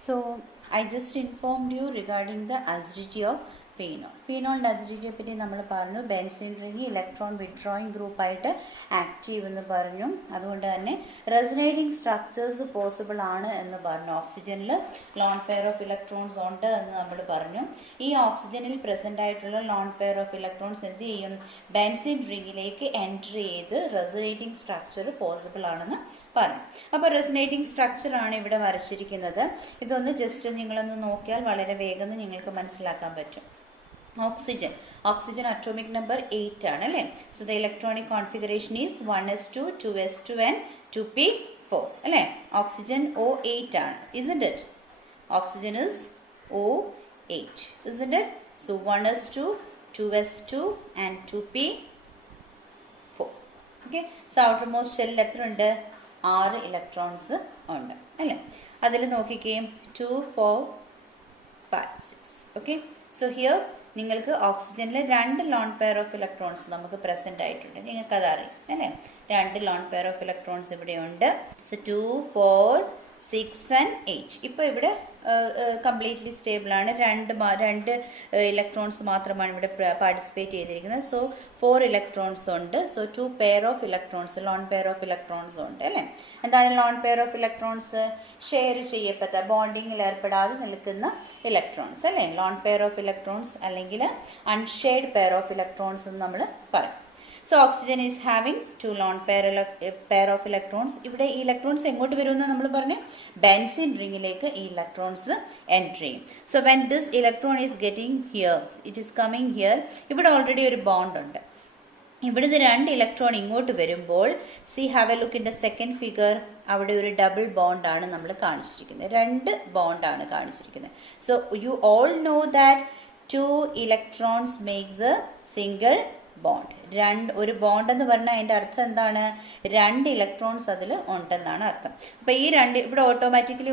So I just informed you regarding the acidity of phenol. Phenol acidity പറ്റി നമ്മൾ പറഞ്ഞു benzene ring electron withdrawing ഗ്രൂപ്പായിട്ട് active എന്ന് പറഞ്ഞു. അതുകൊണ്ട് തന്നെ റെസനേറ്റിംഗ് സ്ട്രക്ചേഴ്സ് പോസിബിൾ ആണ് എന്ന് പറഞ്ഞു. ഓക്സിജനിൽ ലോൺ പെയർ ഓഫ് ഇലക്ട്രോൺസ് ഉണ്ട് എന്ന് നമ്മൾ പറഞ്ഞു. ഈ ഓക്സിജനിൽ പ്രസൻ്റ് ആയിട്ടുള്ള ലോൺ പെയർ ഓഫ് ഇലക്ട്രോൺസ് എന്ത് ചെയ്യും? ബെൻസീൻ റിംഗിലേക്ക് എൻറ്റർ ചെയ്ത് റെസനേറ്റിംഗ് സ്ട്രക്ചർ പോസിബിൾ ആണെന്ന് പറഞ്ഞു. അപ്പോൾ റെസനേറ്റിംഗ് സ്ട്രക്ചർ ആണ് ഇവിടെ വരച്ചിരിക്കുന്നത്. ഇതൊന്ന് ജസ്റ്റ് നിങ്ങളൊന്ന് നോക്കിയാൽ വളരെ വേഗം നിങ്ങൾക്ക് മനസ്സിലാക്കാൻ പറ്റും. Oxygen atomic number 8 ആണ് അല്ലേ? So the electronic configuration is 1s2, 2s2 and 2p4 അല്ലേ? Oxygen O8 ആണ്, isn't it? Oxygen is O8, isn't it? So 1s2, 2s2 and 2p4. Okay, so outermost shell എത്ര ഉണ്ട്? 6 ഇലക്ട്രോൺസ് ഉണ്ട് അല്ലേ? അതിൽ നോക്കിക്കേ 2, 4, 5, 6. ഓക്കെ, സോ ഹിയർ നിങ്ങൾക്ക് ഓക്സിജനിൽ 2 lone pair of electrons നമുക്ക് പ്രസൻ്റ് ആയിട്ടുണ്ട്. നിങ്ങൾക്കത് അറിയാം അല്ലേ? 2 ലോൺ പെയർ ഓഫ് ഇലക്ട്രോൺസ് ഇവിടെയുണ്ട്. So 2, 4, 6 and 8. ഇപ്പോൾ ഇവിടെ കംപ്ലീറ്റ്ലി സ്റ്റേബിളാണ്. രണ്ട് ഇലക്ട്രോൺസ് മാത്രമാണ് ഇവിടെ പാർട്ടിസിപ്പേറ്റ് ചെയ്തിരിക്കുന്നത്. സോ 4 ഇലക്ട്രോൺസ് ഉണ്ട്. So 2 pair of electrons, loan pair of electrons ഉണ്ട് അല്ലേ? എന്താണ് loan pair of electrons? Share ചെയ്യപ്പെട്ട ബോണ്ടിങ്ങിൽ ഏർപ്പെടാതെ നിൽക്കുന്ന ഇലക്ട്രോൺസ് അല്ലേ? ലോൺ പെയർ ഓഫ് ഇലക്ട്രോൺസ് അല്ലെങ്കിൽ അൺഷെയർഡ് പെയർ ഓഫ് ഇലക്ട്രോൺസ് എന്ന് നമ്മൾ പറയും. So oxygen is having 2 lone pair of electrons. ഇവിടെ ഈ ഇലക്ട്രോൺസ് എങ്ങോട്ട് വരുമെന്ന് നമ്മൾ പറഞ്ഞു? ബെൻസീൻ റിംഗിലേക്ക് ഈ ഇലക്ട്രോൺസ് എൻറ്റർ ചെയ്യും. So when this electron is getting here, it is coming here, ഇവിടെ ഓൾറെഡി ഒരു ബോണ്ട് ഉണ്ട്. ഇവിടുന്ന് 2 ഇലക്ട്രോൺ ഇങ്ങോട്ട് വരുമ്പോൾ C have A look in the second figure. അവിടെ ഒരു ഡബിൾ ബോണ്ടാണ് നമ്മൾ കാണിച്ചിരിക്കുന്നത്. 2 ബോണ്ടാണ് കാണിച്ചിരിക്കുന്നത്. So you all know that 2 electrons makes A single bond. ഒരു ബോണ്ട് എന്ന് പറഞ്ഞാൽ അതിൻ്റെ അർത്ഥം എന്താണ്? 2 ഇലക്ട്രോൺസ് അതിൽ ഉണ്ടെന്നാണ് അർത്ഥം. അപ്പോൾ ഈ ഇവിടെ ഓട്ടോമാറ്റിക്കലി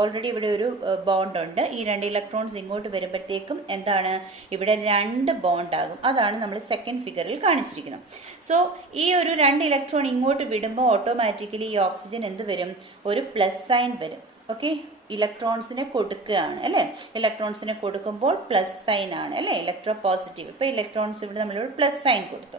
ഓൾറെഡി ഇവിടെ ഒരു ബോണ്ട് ഉണ്ട്. ഈ 2 ഇലക്ട്രോൺസ് ഇങ്ങോട്ട് വരുമ്പോഴത്തേക്കും എന്താണ്? ഇവിടെ 2 ബോണ്ട് ആകും. അതാണ് നമ്മൾ സെക്കൻഡ് ഫിഗറിൽ കാണിച്ചിരിക്കുന്നത്. സോ ഈ ഒരു 2 ഇലക്ട്രോൺ ഇങ്ങോട്ട് വിടുമ്പോൾ ഓട്ടോമാറ്റിക്കലി ഈ ഓക്സിജൻ എന്ത് വരും? ഒരു പ്ലസ് സൈൻ വരും. ഓക്കെ, ഇലക്ട്രോൺസിനെ കൊടുക്കുകയാണ് അല്ലേ? ഇലക്ട്രോൺസിനെ കൊടുക്കുമ്പോൾ പ്ലസ് സൈൻ ആണ് അല്ലേ? Electro positive. ഇപ്പോൾ ഇലക്ട്രോൺസ് ഇവിടെ നമ്മളൊരു പ്ലസ് സൈൻ കൊടുത്തു.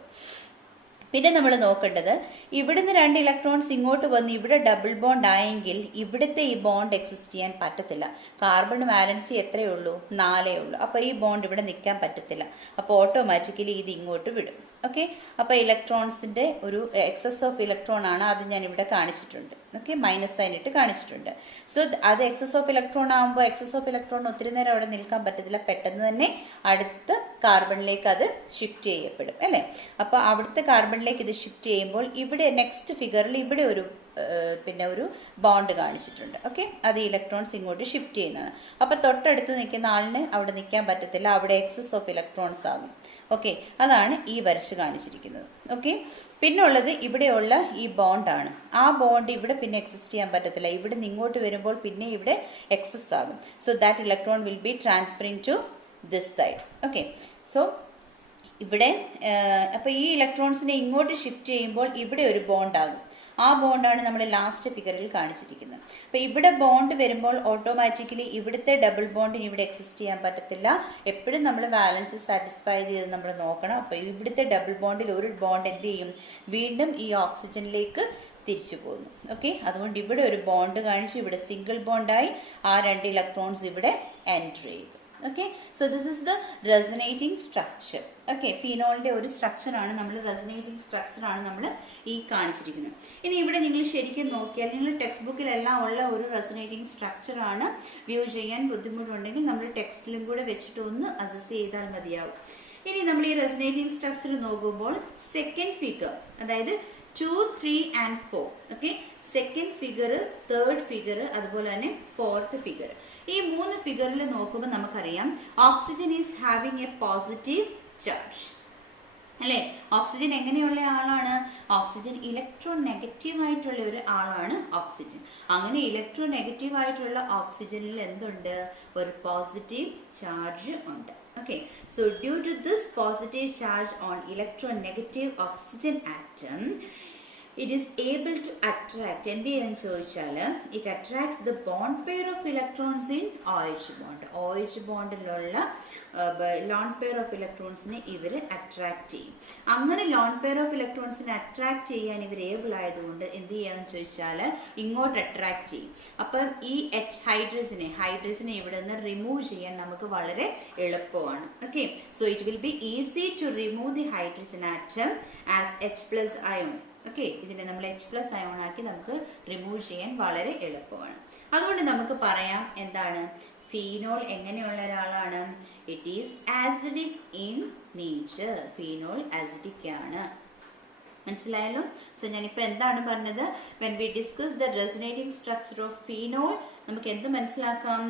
പിന്നെ നമ്മൾ നോക്കേണ്ടത് ഇവിടുന്ന് 2 ഇലക്ട്രോൺസ് ഇങ്ങോട്ട് വന്ന് ഇവിടെ ഡബിൾ ബോണ്ട് ആയെങ്കിൽ ഇവിടുത്തെ ഈ ബോണ്ട് എക്സിസ്റ്റ് ചെയ്യാൻ പറ്റത്തില്ല. കാർബൺ വാലൻസി എത്രയേ ഉള്ളൂ? 4 ഉള്ളൂ. അപ്പോൾ ഈ ബോണ്ട് ഇവിടെ നിൽക്കാൻ പറ്റത്തില്ല. അപ്പോൾ ഓട്ടോമാറ്റിക്കലി ഇത് ഇങ്ങോട്ട് വിടും. ഓക്കെ, അപ്പോൾ ഇലക്ട്രോൺസിൻ്റെ ഒരു എക്സസ് ഓഫ് ഇലക്ട്രോൺ ആണ്. അത് ഞാൻ ഇവിടെ കാണിച്ചിട്ടുണ്ട്. ഓക്കെ, മൈനസ് സൈൻ ഇട്ട് കാണിച്ചിട്ടുണ്ട്. സോ അത് എക്സസ് ഓഫ് ഇലക്ട്രോൺ ആകുമ്പോൾ എക്സസ് ഓഫ് ഇലക്ട്രോൺ ഒത്തിരി നേരം അവിടെ നിൽക്കാൻ പറ്റത്തില്ല. പെട്ടെന്ന് തന്നെ അടുത്ത കാർബണിലേക്ക് അത് ഷിഫ്റ്റ് ചെയ്യപ്പെടും അല്ലേ? അപ്പോൾ അവിടുത്തെ കാർബണിലേക്ക് ഇത് ഷിഫ്റ്റ് ചെയ്യുമ്പോൾ ഇവിടെ നെക്സ്റ്റ് ഫിഗറിൽ ഇവിടെ ഒരു ബോണ്ട് കാണിച്ചിട്ടുണ്ട്. ഓക്കെ, അത് ഇലക്ട്രോൺസ് ഇങ്ങോട്ട് ഷിഫ്റ്റ് ചെയ്യുന്നതാണ്. അപ്പോൾ തൊട്ടടുത്ത് നിൽക്കുന്ന ആളിന് അവിടെ നിൽക്കാൻ പറ്റത്തില്ല. അവിടെ എക്സസ് ഓഫ് ഇലക്ട്രോൺസ് ആകും. ഓക്കെ, അതാണ് ഈ വരച്ച് കാണിച്ചിരിക്കുന്നത്. ഓക്കെ, പിന്നെ ഉള്ളത് ഇവിടെയുള്ള ഈ ബോണ്ടാണ്. ആ ബോണ്ട് ഇവിടെ പിന്നെ എക്സിസ്റ്റ് ചെയ്യാൻ പറ്റത്തില്ല. ഇവിടെ നിന്ന് ഇങ്ങോട്ട് വരുമ്പോൾ പിന്നെ ഇവിടെ എക്സസ് ആകും. So that electron will be transferring to this side. Okay, so ഇവിടെ അപ്പോൾ ഈ ഇലക്ട്രോൺസിനെ ഇങ്ങോട്ട് ഷിഫ്റ്റ് ചെയ്യുമ്പോൾ ഇവിടെ ഒരു ബോണ്ട് ആകും. ആ ബോണ്ടാണ് നമ്മൾ ലാസ്റ്റ് ഫിഗറിൽ കാണിച്ചിരിക്കുന്നത്. അപ്പോൾ ഇവിടെ ബോണ്ട് വരുമ്പോൾ ഓട്ടോമാറ്റിക്കലി ഇവിടുത്തെ ഡബിൾ ബോണ്ടിന് ഇവിടെ എക്സിസ്റ്റ് ചെയ്യാൻ പറ്റത്തില്ല. എപ്പോഴും നമ്മൾ ബാലൻസ് സാറ്റിസ്ഫൈ ചെയ്ത് നമ്മൾ നോക്കണം. അപ്പോൾ ഇവിടുത്തെ ഡബിൾ ബോണ്ടിൽ ഒരു ബോണ്ട് എന്ത് ചെയ്യും? വീണ്ടും ഈ ഓക്സിജനിലേക്ക് തിരിച്ചു പോകുന്നു. ഓക്കെ, അതുകൊണ്ട് ഇവിടെ ഒരു ബോണ്ട് കാണിച്ചു. ഇവിടെ സിംഗിൾ ബോണ്ടായി ആ 2 ഇലക്ട്രോൺസ് ഇവിടെ എൻറ്റർ ചെയ്തു. Okay, so this is the resonating structure. Okay, ഫീനോളിൻ്റെ ഒരു സ്ട്രക്ചറാണ് നമ്മൾ റെസനേറ്റിംഗ് സ്ട്രക്ചറാണ് നമ്മൾ ഈ കാണിച്ചിരിക്കുന്നത്. ഇനി ഇവിടെ നിങ്ങൾ ശരിക്കും നോക്കിയാൽ നിങ്ങൾ ടെക്സ്റ്റ് ബുക്കിലെല്ലാം ഉള്ള ഒരു റെസനേറ്റിംഗ് സ്ട്രക്ചറാണ്. വ്യൂ ചെയ്യാൻ ബുദ്ധിമുട്ടുണ്ടെങ്കിൽ നമ്മൾ ടെക്സ്റ്റിലും കൂടെ വെച്ചിട്ട് ഒന്ന് അസസ് ചെയ്താൽ മതിയാവും. ഇനി നമ്മൾ ഈ റെസനേറ്റിംഗ് സ്ട്രക്ചർ നോക്കുമ്പോൾ സെക്കൻഡ് ഫിഗർ, അതായത് 2, 3 and 4. Okay, second figure, third figure, അതുപോലെ തന്നെ ഫോർത്ത് ഫിഗർ. ഈ 3 ഫിഗറിൽ നോക്കുമ്പോൾ നമുക്കറിയാം oxygen is having A positive charge അല്ലേ? ഓക്സിജൻ എങ്ങനെയുള്ള ആളാണ്? ഓക്സിജൻ ഇലക്ട്രോൺ നെഗറ്റീവ് ആയിട്ടുള്ള ഒരു ആളാണ് ഓക്സിജൻ. അങ്ങനെ ഇലക്ട്രോൺ നെഗറ്റീവ് ആയിട്ടുള്ള ഓക്സിജനിൽ എന്തുണ്ട്? ഒരു പോസിറ്റീവ് ചാർജ് ഉണ്ട്. Okay, so due to this positive charge on electronegative oxygen atom, it is able to attract, എന്ത് ചെയ്യാന്ന് ചോദിച്ചാൽ it attracts the bond pair of electrons in OH bond. OH ബോണ്ടിലുള്ള lone pair of ഇലക്ട്രോൺസിനെ ഇവർ attract ചെയ്യും. അങ്ങനെ lone pair of ഇലക്ട്രോൺസിനെ attract ചെയ്യാൻ ഇവർ ഏബിൾ ആയതുകൊണ്ട് എന്ത് ചെയ്യാന്ന് ചോദിച്ചാൽ ഇങ്ങോട്ട് അട്രാക്ട് ചെയ്യും. അപ്പം ഈ ഹൈഡ്രജനെ ഇവിടെ നിന്ന് റിമൂവ് ചെയ്യാൻ നമുക്ക് വളരെ എളുപ്പമാണ്. Okay, so it will be easy to remove the hydrogen atom as H+ ion. Okay, ഇതിനെ നമ്മൾ H+ അയോൺ ആക്കി നമുക്ക് റിമൂവ് ചെയ്യാൻ വളരെ എളുപ്പമാണ്. അതുകൊണ്ട് നമുക്ക് പറയാം എന്താണ്, ഫീനോൾ എങ്ങനെയുള്ള ഒരാളാണ്, it is acidic in nature. Phenol acidic ആണ്. മനസ്സിലായല്ലോ? സോ ഞാനിപ്പോൾ എന്താണ് പറഞ്ഞത്, when we discuss the resonating structure of phenol നമുക്ക് എന്ത് മനസ്സിലാക്കാം,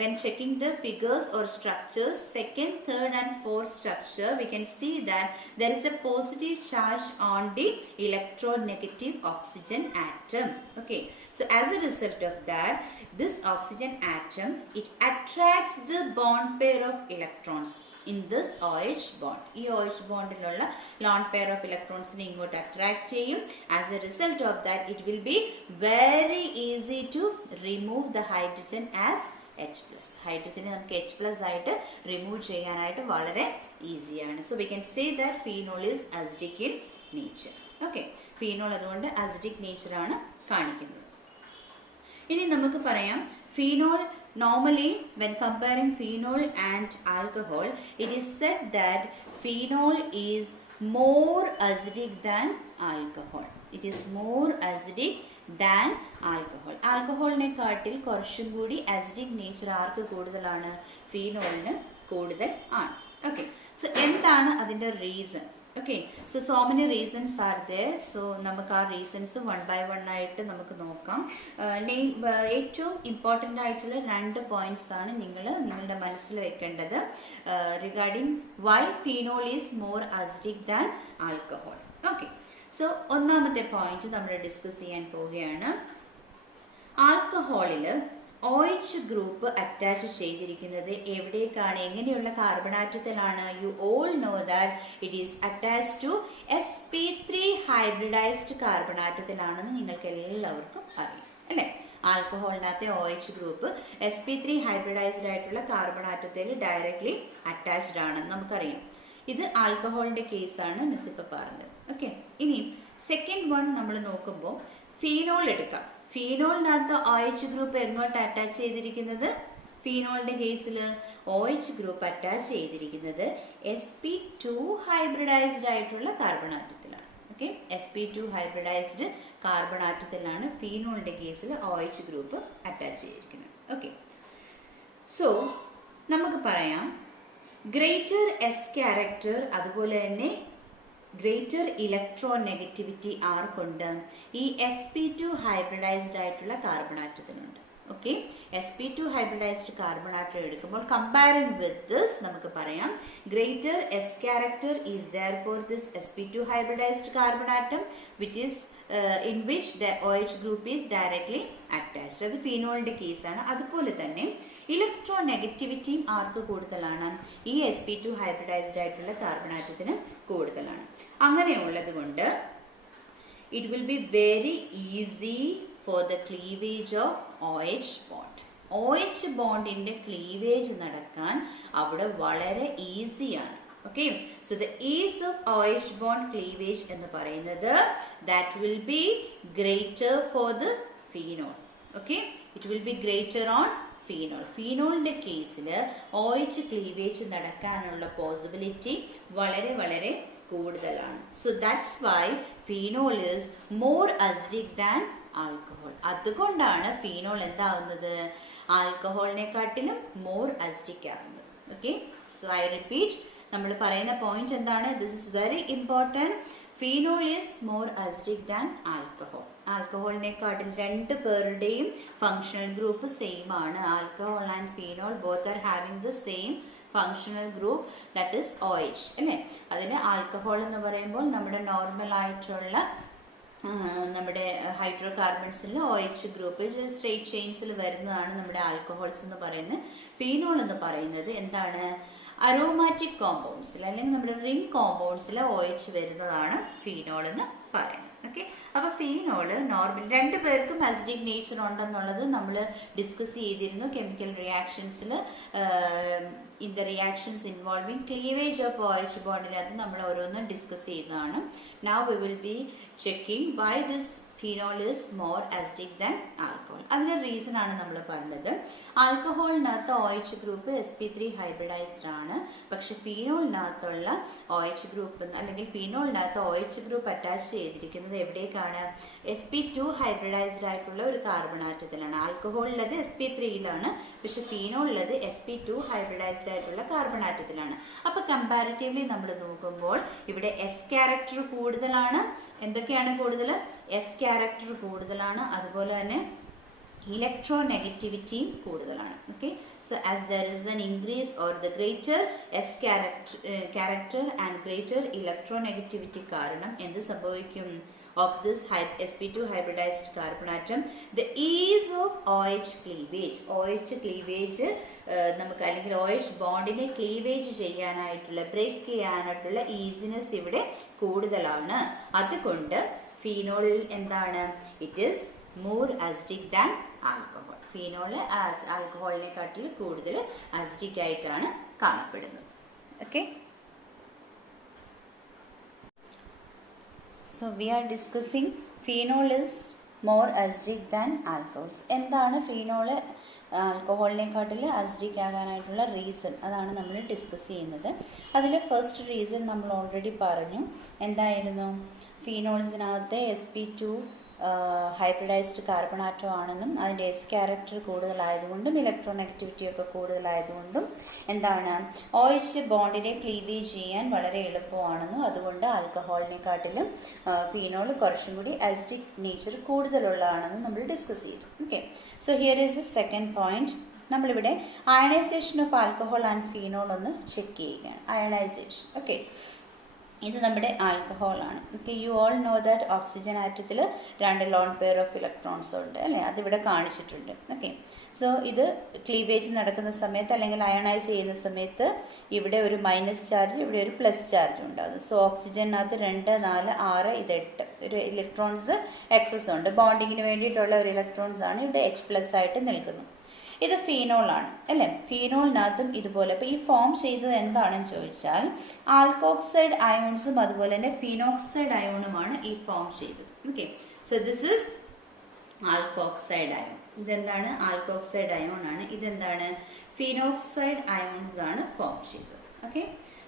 when checking the figures or structures, second, third and fourth structure, we can see that there is a positive charge on the electronegative oxygen atom. Okay, so as a result of that, this oxygen atom, it attracts the bond pair of electrons in this OH bond. ഈ OH ബോണ്ടിലുള്ള lone pair of ഇലക്ട്രോൺസിനെ ഇങ്ങോട്ട് attract ചെയ്യും. As a result of that it will be very easy to remove the hydrogen as H+. ഹൈഡ്രജനെ നമുക്ക് H+ ആയിട്ട് remove ചെയ്യാനായിട്ട് വളരെ ഈസിയാണ്. So we can say that phenol is acidic in nature. Okay, phenol അതുകൊണ്ട് acidic നേച്ചറാണ് കാണിക്കുന്നത്. ഇനി നമുക്ക് പറയാം ഫീനോൾ normally when comparing phenol and alcohol, it is said that phenol is more acidic than alcohol. It is more acidic than alcohol. ആൽക്കഹോളിനെ കാട്ടിൽ കുറച്ചും കൂടി അസിഡിക് നേച്ചർ ആർക്ക് കൂടുതലാണ്, ഫീനോളിന് കൂടുതൽ ആണ്. ഓക്കെ, സോ എന്താണ് അതിൻ്റെ reason? Okay, so many reasons are there. So നമുക്ക് ആ റീസൺസ് വൺ ബൈ വൺ ആയിട്ട് നമുക്ക് നോക്കാം. ഏറ്റവും ഇമ്പോർട്ടൻ്റ് ആയിട്ടുള്ള 2 പോയിന്റ്സ് ആണ് നിങ്ങളുടെ മനസ്സിൽ വെക്കേണ്ടത് regarding why phenol is more acidic than alcohol. Okay, so ഒന്നാമത്തെ പോയിന്റ് നമ്മൾ ഡിസ്കസ് ചെയ്യാൻ പോവുകയാണ്. ആൽക്കഹോളിൽ OH ഗ്രൂപ്പ് അറ്റാച്ച് ചെയ്തിരിക്കുന്നത് എവിടേക്കാണ്, എങ്ങനെയുള്ള കാർബൺ ആറ്റത്തിലാണ്? You all know that it is attach to sp3 hybridised carbon ആറ്റത്തിലാണെന്ന് നിങ്ങൾക്ക് എല്ലാവർക്കും അറിയാം അല്ലേ? ആൽക്കഹോളിനകത്തെ OH ഗ്രൂപ്പ് sp3 ഹൈബ്രിഡൈസ്ഡ് ആയിട്ടുള്ള കാർബൺ ആറ്റത്തിൽ ഡയറക്ട്ലി അറ്റാച്ച്ഡ് ആണെന്ന് നമുക്കറിയാം. ഇത് ആൽക്കഹോളിൻ്റെ കേസാണ് മിസ് ഇപ്പോൾ പറഞ്ഞത്. ഓക്കെ, ഇനി സെക്കൻഡ് വൺ നമ്മൾ നോക്കുമ്പോൾ ഫീനോൾ എടുക്കാം. ഫീനോളിനകത്ത് OH ഗ്രൂപ്പ് എങ്ങോട്ട് അറ്റാച്ച് ചെയ്തിരിക്കുന്നത്? ഫീനോളിന്റെ കേസിൽ OH ഗ്രൂപ്പ് അറ്റാച്ച് ചെയ്തിരിക്കുന്നത് sp2 ഹൈബ്രിഡൈസ്ഡ് ആയിട്ടുള്ള കാർബൺ ആറ്റത്തിലാണ്. ഓക്കെ, sp2 ഹൈബ്രിഡൈസ്ഡ് കാർബൺ ആറ്റത്തിലാണ് ഫീനോളിന്റെ കേസിൽ OH ഗ്രൂപ്പ് അറ്റാച്ച് ചെയ്തിരിക്കുന്നത്. ഓക്കെ, സോ നമുക്ക് പറയാം ഗ്രേറ്റർ എസ് ക്യാരക്ടർ അതുപോലെ തന്നെ ഗ്രേറ്റർ ഇലക്ട്രോനെഗറ്റിവിറ്റി ആർക്കുണ്ട്? ഈ sp2 ഹൈബ്രിഡൈസ്ഡ് ആയിട്ടുള്ള കാർബൺ ആറ്റത്തിനുണ്ട്. Okay, sp2 hybridised carbon atom എടുക്കുമ്പോൾ കമ്പയറിംഗ് വിത്ത് ദിസ് നമുക്ക് പറയാം greater s character is there for this sp2 hybridised carbon atom which is in which the OH group is directly attached. അത് ഫീനോളിന്റെ കേസാണ്. അതുപോലെ തന്നെ ഇലക്ട്രോനെഗറ്റിവിറ്റിയും ആർക്ക് കൂടുതലാണ്? ഈ sp2 ഹൈബ്രിഡൈസ്ഡ് ആയിട്ടുള്ള കാർബൺ ആറ്റത്തിന് കൂടുതലാണ്. അങ്ങനെയുള്ളത് കൊണ്ട് it will be very easy for the cleavage of OH bond. OH ബോണ്ടിന്റെ ക്ലീവേജ് നടക്കാൻ അവിടെ വളരെ ഈസിയാണ്. Okay, so the ease of OH bond cleavage എന്ന് പറയുന്നത് that will be greater for the phenol. Okay, it will be greater on phenol. ഫീനോളിന്റെ കേസിൽ OH cleavage നടക്കാനുള്ള possibility വളരെ വളരെ കൂടുതലാണ്. So that's why phenol is more acidic than alcohol. അതുകൊണ്ടാണ് phenol എന്താവുന്നത്? ആൽക്കഹോളിനെക്കാട്ടിലും more acidic ആവുന്നത്. Okay, so I repeat, നമ്മൾ പറയുന്ന point എന്താണ്? This is very important. Phenol is more acidic than alcohol. ആൽക്കഹോളിനെക്കാട്ടിൽ 2 പേരുടെയും ഫങ്ഷണൽ ഗ്രൂപ്പ് സെയിം ആണ്. Alcohol and phenol both are having the same functional group that is OH അല്ലേ? അതിന് alcohol എന്ന് പറയുമ്പോൾ നമ്മുടെ നോർമൽ ആയിട്ടുള്ള നമ്മുടെ ഹൈഡ്രോ കാർബൺസിൽ OH ഗ്രൂപ്പ് സ്ട്രേറ്റ് ചെയിൻസിൽ വരുന്നതാണ് നമ്മുടെ ആൽക്കഹോൾസ് എന്ന് പറയുന്നത്. ഫീനോൾ എന്ന് പറയുന്നത് എന്താണ്? അരോമാറ്റിക് കോമ്പൗണ്ട്സിൽ അല്ലെങ്കിൽ നമ്മുടെ റിംഗ് കോമ്പൗണ്ട്സിൽ OH വരുന്നതാണ് ഫീനോൾ എന്ന് പറയുന്നത്. അപ്പോൾ ഫീനോള് നോർമൽ രണ്ടു പേർക്കും അസിഡിക് നേച്ചർ ഉണ്ടെന്നുള്ളത് നമ്മൾ ഡിസ്കസ് ചെയ്തിരുന്നു കെമിക്കൽ റിയാക്ഷൻസിൽ. In the reactions involving cleavage of OH ബോണ്ടിനകത്ത് നമ്മൾ ഓരോന്നും ഡിസ്കസ് ചെയ്യുന്നതാണ്. Now we will be checking why this phenol is more acidic than alcohol. അതിൻ്റെ റീസൺ ആണ് നമ്മൾ പറഞ്ഞത്. ആൽക്കഹോളിനകത്ത് OH ഗ്രൂപ്പ് sp3 ഹൈബ്രിഡൈസ്ഡ് ആണ്. പക്ഷെ ഫീനോളിനകത്തുള്ള OH ഗ്രൂപ്പ് അല്ലെങ്കിൽ ഫീനോളിനകത്ത് OH ഗ്രൂപ്പ് അറ്റാച്ച് ചെയ്തിരിക്കുന്നത് എവിടേക്കാണ്? sp2 ഹൈബ്രിഡൈസ്ഡ് ആയിട്ടുള്ള ഒരു കാർബൺ ആറ്റത്തിലാണ്. ആൽക്കഹോളിലത് sp3യിലാണ്, പക്ഷെ ഫീനോളിലത് sp2 ഹൈബ്രിഡൈസ്ഡ് ആയിട്ടുള്ള കാർബൺ ആറ്റത്തിലാണ്. അപ്പോൾ കമ്പാരിറ്റീവ്ലി നമ്മൾ നോക്കുമ്പോൾ ഇവിടെ S ക്യാരക്ടർ കൂടുതലാണ്. എന്തൊക്കെയാണ് കൂടുതൽ? S ക്യാരക്ടർ കൂടുതലാണ്. അതുപോലെ തന്നെ ഇലക്ട്രോനെഗറ്റിവിറ്റിയും കൂടുതലാണ്. Okay, so as there is an increase or the greater S character and greater electronegativity കാരണം എന്ത് സംഭവിക്കും? Of this sp2 hybridized carbon atom, the ease of OH cleavage, OH cleavage നമുക്ക് അല്ലെങ്കിൽ OH ബോണ്ടിനെ ക്ലീവേജ് ചെയ്യാനായിട്ടുള്ള ബ്രേക്ക് ചെയ്യാനായിട്ടുള്ള easiness ഇവിടെ കൂടുതലാണ്. അതുകൊണ്ട് ഫീനോളിൽ എന്താണ്? It is more acidic than alcohol. Phenol ആൽക്കഹോളിനെക്കാട്ടിൽ കൂടുതൽ അസിഡിക് ആയിട്ടാണ് കാണപ്പെടുന്നത്. Okay, so we are discussing phenol is more acidic than alcohols. എന്താണ് ഫീനോള് ആൽക്കഹോളിനെക്കാട്ടിൽ അസിഡിക് ആകാനായിട്ടുള്ള റീസൺ? അതാണ് നമ്മൾ ഡിസ്കസ് ചെയ്യുന്നത്. അതിൽ ഫസ്റ്റ് റീസൺ നമ്മൾ ഓൾറെഡി പറഞ്ഞു. എന്തായിരുന്നു? ഫീനോൾസിനകത്ത് sp2 ഹൈബ്രിഡൈസ്ഡ് കാർബൺ ആറ്റം ആണെന്നും അതിൻ്റെ S ക്യാരക്ടർ കൂടുതലായതുകൊണ്ടും ഇലക്ട്രോനെഗറ്റിവിറ്റി ഒക്കെ കൂടുതലായതുകൊണ്ടും എന്താണ്? OH ബോണ്ടിനെ ക്ലീവേജ് ചെയ്യാൻ വളരെ എളുപ്പമാണെന്നും അതുകൊണ്ട് ആൽക്കഹോളിനെക്കാട്ടിലും ഫീനോൾ കുറച്ചും കൂടി അസിഡിക് നേച്ചർ കൂടുതലുള്ളതാണെന്നും നമ്മൾ ഡിസ്കസ് ചെയ്തു. Okay, so here is the second point. നമ്മളിവിടെ ionisation of alcohol and phenol ഒന്ന് ചെക്ക് ചെയ്യുകയാണ്. അയണൈസേഷൻ, ഓക്കെ, ഇത് നമ്മുടെ ആൽക്കഹോളാണ്. Okay, you all know that oxygen ആറ്റത്തിൽ 2 ലോൺ പെയർ ഓഫ് ഇലക്ട്രോൺസ് ഉണ്ട് അല്ലേ? അതിവിടെ കാണിച്ചിട്ടുണ്ട്. ഓക്കെ, സോ ഇത് ക്ലീവേജ് നടക്കുന്ന സമയത്ത് അല്ലെങ്കിൽ അയണൈസ് ചെയ്യുന്ന സമയത്ത് ഇവിടെ ഒരു മൈനസ് ചാർജ്, ഇവിടെ ഒരു പ്ലസ് ചാർജ് ഉണ്ടാകും. സോ ഓക്സിജനകത്ത് 2, 4, 6, ഇത് 8 ഒരു ഇലക്ട്രോൺസ് എക്സസ് ഉണ്ട്. ബോണ്ടിങ്ങിന് വേണ്ടിയിട്ടുള്ള ഒരു ഇലക്ട്രോൺസ് ആണ് ഇവിടെ H+ ആയിട്ട് നിൽക്കുന്നത്. ഇത് ഫീനോളാണ് അല്ലേ? ഫീനോളിനകത്തും ഇതുപോലെ. അപ്പോൾ ഈ ഫോം ചെയ്തത് എന്താണെന്ന് ചോദിച്ചാൽ ആൽക്കോക്സൈഡ് അയോൺസും അതുപോലെ തന്നെ ഫീനോക്സൈഡ് അയോണുമാണ് ഈ ഫോം ചെയ്തത്. Okay, so this is alkoxide ion. ഇതെന്താണ്? ആൽക്കോക്സൈഡ് അയോൺ ആണ്. ഇതെന്താണ്? ഫീനോക്സൈഡ് അയോൺസ് ആണ് ഫോം ചെയ്തത്. ഓക്കെ,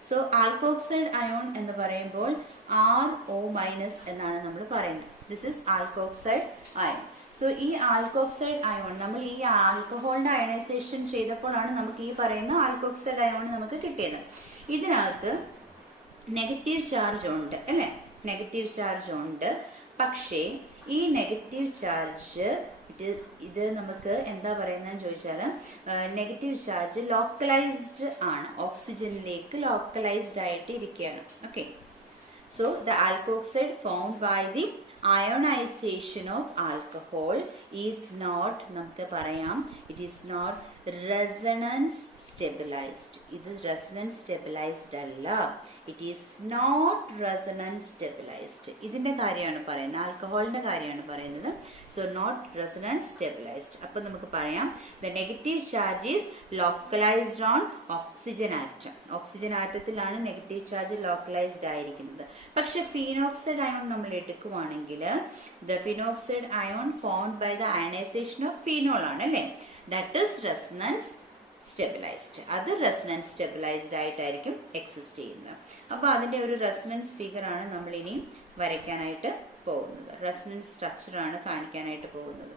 സോ ആൽക്കോക്സൈഡ് അയോൺ എന്ന് പറയുമ്പോൾ RO- എന്നാണ് നമ്മൾ പറയുന്നത്. This is alkoxide ion. So ഈ ആൽക്കോക്സൈഡ് അയോൺ നമ്മൾ ഈ ആൽക്കഹോളിൻ്റെ അയണൈസേഷൻ ചെയ്തപ്പോഴാണ് നമുക്ക് ഈ പറയുന്ന ആൽക്കോക്സൈഡ് അയോൺ നമുക്ക് കിട്ടിയത്. ഇതിനകത്ത് നെഗറ്റീവ് ചാർജ് ഉണ്ട് അല്ലേ? നെഗറ്റീവ് ചാർജ് ഉണ്ട്. പക്ഷേ ഈ നെഗറ്റീവ് ചാർജ് ഇത് നമുക്ക് എന്താ പറയുന്നതെന്ന് ചോദിച്ചാൽ നെഗറ്റീവ് ചാർജ് ലോക്കലൈസ്ഡ് ആണ്. ഓക്സിജനിലേക്ക് ലോക്കലൈസ്ഡ് ആയിട്ട് ഇരിക്കുകയാണ്. Okay, so the alkoxide form by the ionization of alcohol is not, നമുക്ക് പറയാം, it is not resonance stabilized. ഇത് resonance stabilized അല്ല. It is not resonance stabilized. ഇതിൻ്റെ കാര്യമാണ് പറയുന്നത്, ആൽക്കഹോളിൻ്റെ കാര്യമാണ് പറയുന്നത്. So not resonance stabilized. അപ്പോൾ നമുക്ക് പറയാം the negative charge is localized on oxygen atom. Oxygen ആറ്റത്തിലാണ് നെഗറ്റീവ് ചാർജ് ലോക്കലൈസ്ഡ് ആയിരിക്കുന്നത്. പക്ഷെ ഫീനോക്സൈഡ് അയോൺ നമ്മൾ എടുക്കുവാണെങ്കിൽ the phenoxide ion formed by the ionization of phenol ആണ് അല്ലേ? That is resonance stabilized. അത് resonance stabilized ആയിട്ടായിരിക്കും എക്സിസ്റ്റ് ചെയ്യുന്നത്. അപ്പോൾ അതിൻ്റെ ഒരു റെസണൻസ് ഫിഗറാണ് നമ്മൾ ഇനി വരയ്ക്കാനായിട്ട് പോകുന്നത്. റെസണൻസ് സ്ട്രക്ചറാണ് കാണിക്കാനായിട്ട് പോകുന്നത്.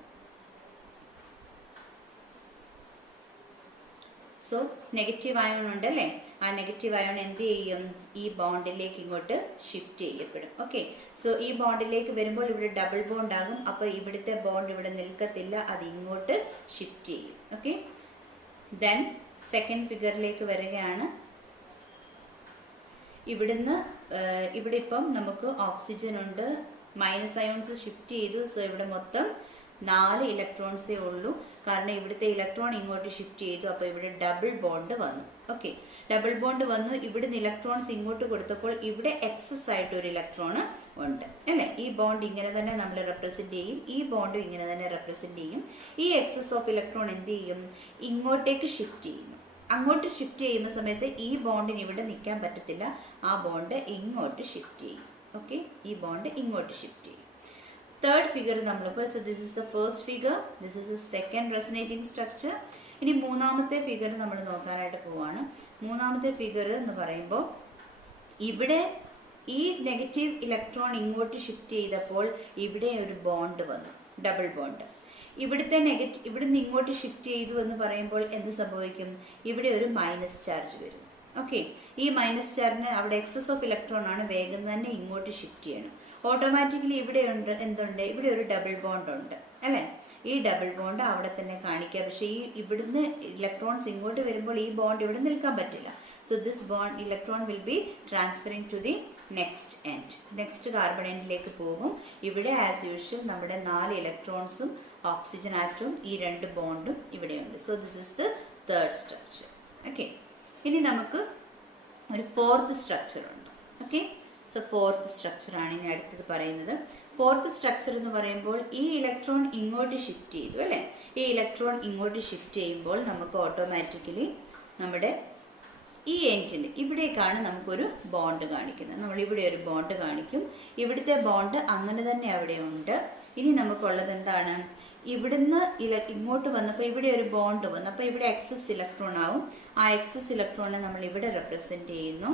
സോ നെഗറ്റീവ് അയോൺ ഉണ്ട് അല്ലേ? ആ നെഗറ്റീവ് അയോൺ എന്ത് ചെയ്യും? ഈ ബോണ്ടിലേക്ക് ഇങ്ങോട്ട് ഷിഫ്റ്റ് ചെയ്യപ്പെടും. ഓക്കെ, സോ ഈ ബോണ്ടിലേക്ക് വരുമ്പോൾ ഇവിടെ ഡബിൾ ബോണ്ട് ആകും. അപ്പോൾ ഇവിടുത്തെ ബോണ്ട് ഇവിടെ നിൽക്കത്തില്ല, അത് ഇങ്ങോട്ട് ഷിഫ്റ്റ് ചെയ്യും. ഓക്കെ, ദെൻ സെക്കൻഡ് ഫിഗറിലേക്ക് വരികയാണ്. ഇവിടുന്ന് ഇവിടെ ഇപ്പം നമുക്ക് ഓക്സിജൻ ഉണ്ട്, മൈനസ് അയോൺസ് ഷിഫ്റ്റ് ചെയ്തു. സോ ഇവിടെ മൊത്തം 4 ഇലക്ട്രോൺസേ ഉള്ളൂ. കാരണം ഇവിടുത്തെ ഇലക്ട്രോൺ ഇങ്ങോട്ട് ഷിഫ്റ്റ് ചെയ്തു, അപ്പോൾ ഇവിടെ ഡബിൾ ബോണ്ട് വന്നു. ഓക്കെ, ഡബിൾ ബോണ്ട് വന്നു. ഇവിടുന്ന് ഇലക്ട്രോൺസ് ഇങ്ങോട്ട് കൊടുത്തപ്പോൾ ഇവിടെ എക്സസ് ആയിട്ട് ഒരു ഇലക്ട്രോൺ ഉണ്ട് അല്ലേ. ഈ ബോണ്ട് ഇങ്ങനെ തന്നെ നമ്മൾ റെപ്രസെന്റ് ചെയ്യും, ഈ ബോണ്ടും ഇങ്ങനെ തന്നെ റെപ്രസെന്റ് ചെയ്യും. ഈ എക്സസ് ഓഫ് ഇലക്ട്രോൺ എന്ത് ചെയ്യും? ഇങ്ങോട്ടേക്ക് ഷിഫ്റ്റ് ചെയ്യുന്നു. അങ്ങോട്ട് ഷിഫ്റ്റ് ചെയ്യുന്ന സമയത്ത് ഈ ബോണ്ടിന് ഇവിടെ നിൽക്കാൻ പറ്റത്തില്ല, ആ ബോണ്ട് ഇങ്ങോട്ട് ഷിഫ്റ്റ് ചെയ്യും. ഓക്കെ, ഈ ബോണ്ട് ഇങ്ങോട്ട് ഷിഫ്റ്റ് ചെയ്യും. തേർഡ് ഫിഗർ നമ്മളിപ്പോൾ, so this is the first figure, this is A second resonating structure. ഇനി മൂന്നാമത്തെ ഫിഗർ നമ്മൾ നോക്കാനായിട്ട് പോവാണ്. മൂന്നാമത്തെ ഫിഗർ എന്ന് പറയുമ്പോൾ ഇവിടെ ഈ നെഗറ്റീവ് ഇലക്ട്രോൺ ഇങ്ങോട്ട് ഷിഫ്റ്റ് ചെയ്തപ്പോൾ ഇവിടെ ഒരു ബോണ്ട് വന്നു, ഡബിൾ ബോണ്ട്. ഇവിടുത്തെ ഇവിടുന്ന് ഇങ്ങോട്ട് ഷിഫ്റ്റ് ചെയ്തു എന്ന് പറയുമ്പോൾ എന്ത് സംഭവിക്കും? ഇവിടെ ഒരു മൈനസ് ചാർജ് വരും. ഓക്കെ, ഈ മൈനസ് ചാർജിന് അവിടെ എക്സസ് ഓഫ് ഇലക്ട്രോൺ ആണ്, വേഗം തന്നെ ഇങ്ങോട്ട് ഷിഫ്റ്റ് ചെയ്യണം. ഓട്ടോമാറ്റിക്കലി ഇവിടെ ഉണ്ട് എന്തുണ്ട്? ഇവിടെ ഒരു ഡബിൾ ബോണ്ട് ഉണ്ട് അല്ലേ. ഈ ഡബിൾ ബോണ്ട് അവിടെ തന്നെ കാണിക്കുക. പക്ഷേ ഈ ഇവിടുന്ന് ഇലക്ട്രോൺസ് ഇങ്ങോട്ട് വരുമ്പോൾ ഈ ബോണ്ട് ഇവിടെ നിൽക്കാൻ പറ്റില്ല. So this bond electron will be transferring to the next end, next carbon എൻഡിലേക്ക് പോകും. ഇവിടെ ആസ് യൂഷ്വൽ നമ്മുടെ 4 ഇലക്ട്രോൺസും ഓക്സിജൻ ആറ്റവും ഈ 2 ബോണ്ടും ഇവിടെയുണ്ട്. So this is the third structure. Okay, ഇനി നമുക്ക് ഒരു ഫോർത്ത് സ്ട്രക്ചർ ഉണ്ട്. ഓക്കെ, സോ ഫോർത്ത് സ്ട്രക്ചർ ആണ് ഇനി അടുത്തത് പറയുന്നത്. ഫോർത്ത് സ്ട്രക്ചർ എന്ന് പറയുമ്പോൾ ഈ ഇലക്ട്രോൺ ഇങ്ങോട്ട് ഷിഫ്റ്റ് ചെയ്തു അല്ലേ. ഈ ഇലക്ട്രോൺ ഇങ്ങോട്ട് ഷിഫ്റ്റ് ചെയ്യുമ്പോൾ നമുക്ക് ഓട്ടോമാറ്റിക്കലി നമ്മുടെ ഈ എൻഡിൽ ഇവിടേക്കാണ് നമുക്കൊരു ബോണ്ട് കാണിക്കുന്നത്. നമ്മൾ ഇവിടെ ഒരു ബോണ്ട് കാണിക്കും. ഇവിടുത്തെ ബോണ്ട് അങ്ങനെ തന്നെ അവിടെ ഉണ്ട്. ഇനി നമുക്കുള്ളത് എന്താണ്? ഇവിടുന്ന് ഇങ്ങോട്ട് വന്നപ്പോൾ ഇവിടെ ഒരു ബോണ്ട് വന്നു, അപ്പോൾ ഇവിടെ എക്സസ് ഇലക്ട്രോൺ ആവും. ആ എക്സസ് ഇലക്ട്രോണിനെ നമ്മൾ ഇവിടെ റെപ്രസെന്റ് ചെയ്യുന്നു.